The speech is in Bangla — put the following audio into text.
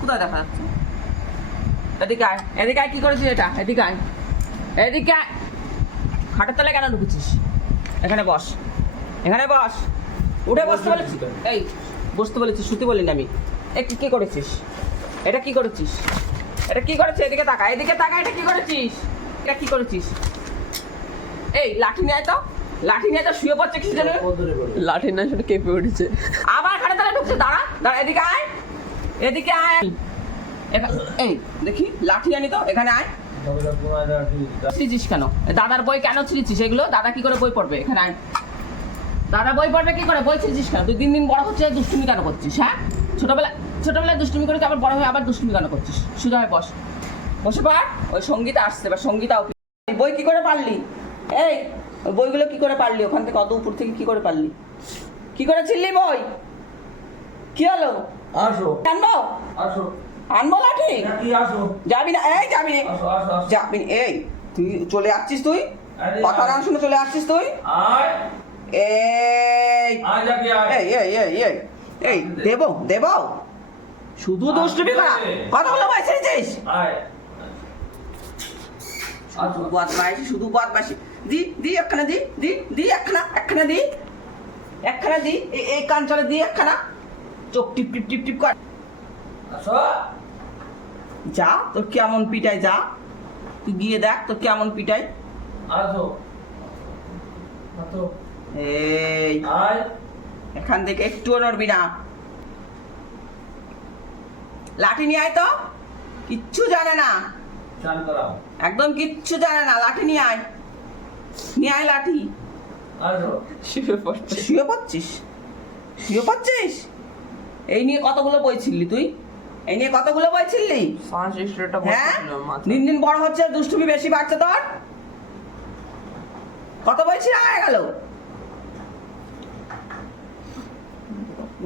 কোথায় দেখা যাচ্ছে? এদিকে আয়, এদিকে আয়। কি করেছিস এটা? এদিকে আয়, এদিকে আয়। খাটের তলায় কেন ঢুকেছিস? এখানে বস, এখানে বস। উঠে বসতে বলেছি? এই বসতে বলেছি, শুতে বলিনি আমি। একটু কি করেছিস? এটা কি করেছিস? এটা কি করেছিস? এদিকে তাকা, এদিকে তাকা। এটা কি করেছিস? এটা কি করেছিস? এই লাঠি নিয়ে আয় তো, লাঠি নিয়ে তো শুয়ে পড়ছে কিছু জন্য। লাঠি না সেটা কেঁপে উঠেছে। আবার খাটে তলায় ঢুকছে। দাঁড়া দাঁড়া, এদিকে আয়, এদিকে আয়। এই দেখি লাঠি আনি তো, এখানে আয়। ছিলিছিস কেন? দাদার বই কেন ছিলিছিস? এগুলো দাদা কি করে বই পড়বে? এখানে আয়। দাদা বই পড়বে কি করে? বই ছিলিছিস কেন? তুই দিন দিন বড় হচ্ছে, দুষ্টুমি কেন করছিস? হ্যাঁ, ছোটবেলায় দুষ্টুমি করে আবার বড় হয়ে আবার দুষ্টুমি কেন করছিস? শুধু হয় বস, বসে পড়। ওই সঙ্গীতা আসছে, এবার সঙ্গীতাও বই কি করে পারলি? এই ওই বইগুলো কি করে পারলি? ওখান থেকে অত উপর থেকে কি করে পারলি? কি করে ছিললি বই? কি হলো? আসো আনবো, আসো আনবো লাঠি? কি আসো যাবি না? এই যাবি না, আসো আসো আসো যাবি না। এই তুই চলে আসছিস, তুই আরে কথা না শুনে চলে আসছিস তুই। আয় এই আয় যাবি আয় এই এই এই এই এই দেবো দেবো, শুধু দুষ্টুমি করা। কথাগুলো বলছিস? আয় শুধু বদমাইশি, শুধু বদমাইশি। দি দি একখানা, দি দি দি একখানা, একখানা দি, একখানা দি। এই কান চলে দি একখানা। চোখ টিপ টিপ টিপ টিপ কর। আসো যা, তোর কেমন পিটাই, যা তুই গিয়ে দেখ তোর কেমন পিটাই। আসো আসো এই আয় এখান থেকে একটুও নড়বি না। লাঠি নিয়ে আয় তো, কিচ্ছু জানে না, চান করাও একদম কিচ্ছু জানে না। লাঠি নিয়ে আয়, নিয়ে আয় লাঠি। আসো শুয়ে পড়ছে। শুয়ে পড়ছিস? শুয়ে পড়ছিস? এই নিয়ে কতগুলো বই ছিললি তুই? এই নিয়ে কতগুলো বই ছিললি? শ্বাস স্ট্রেটা হ্যাঁ, বসছিল মাথা। দিন দিন বড় হচ্ছে, দুষ্টুমি বেশি বাড়ছে তোর। কত বই ছিল হয়ে গেল?